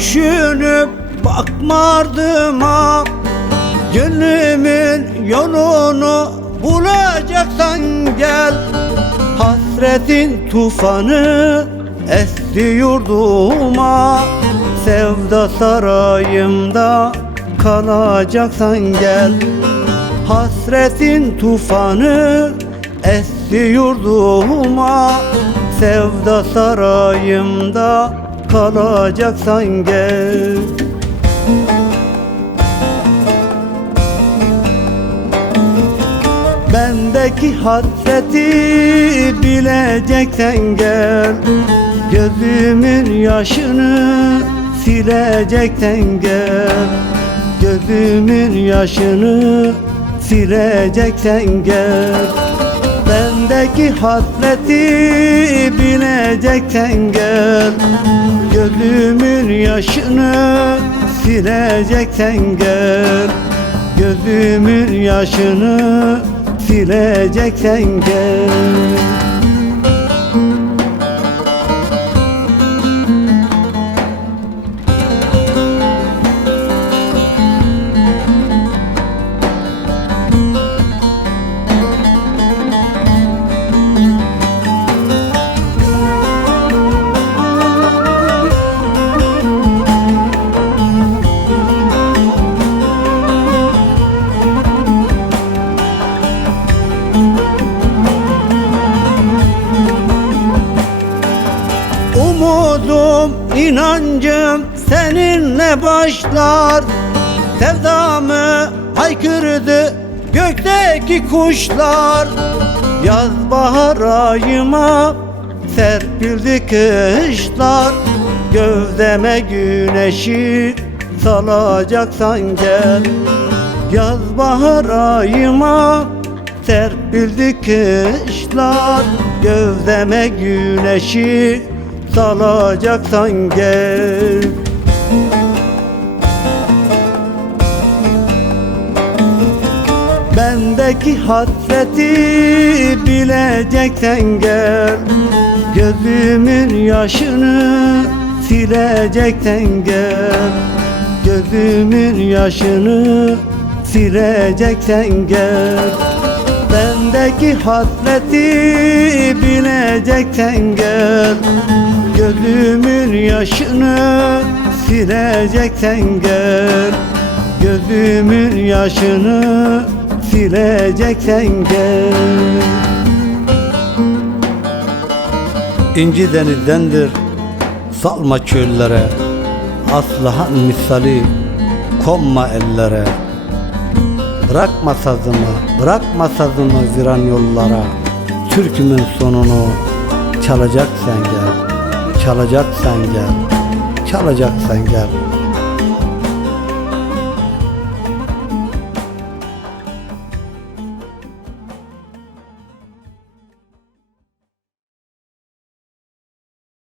düşünüp bakma ardıma. Gönlümün yolunu bulacaksan gel. Hasretin tufanı esti yurduma. Sevda sarayımda kalacaksan gel. Hasretin tufanı esti yurduma. Sevda sarayımda kalacaksan gel. Bendeki hasreti bileceksen gel. Gözümün yaşını sileceksen gel. Gözümün yaşını sileceksen gel. Bendeki hasreti bileceksen gel. Gözümün yaşını sileceksen gel. Gözümün yaşını sileceksen gel. Umudum, inancım seninle başlar. Sevdamı haykırdı gökteki kuşlar. Yaz bahar ayıma serpildi kışlar. Gövdeme güneşi salacaksan gel. Yaz bahar ayıma serpildi kışlar. Gövdeme güneşi salacaksan gel. Bendeki hasreti bileceksen gel. Gözümün yaşını sileceksen gel. Gözümün yaşını sileceksen gel. Bendeki hasreti bileceksen gel. Gözümün yaşını sileceksen gel. Gözümün yaşını sileceksen gel. İnci denizdendir salma çöllere. Aslıhan misali konma ellere. Bırakma sazımı viran yollara. Türkümün sonunu çalacaksan gel. Çalacaksan gel. Çalacaksan gel.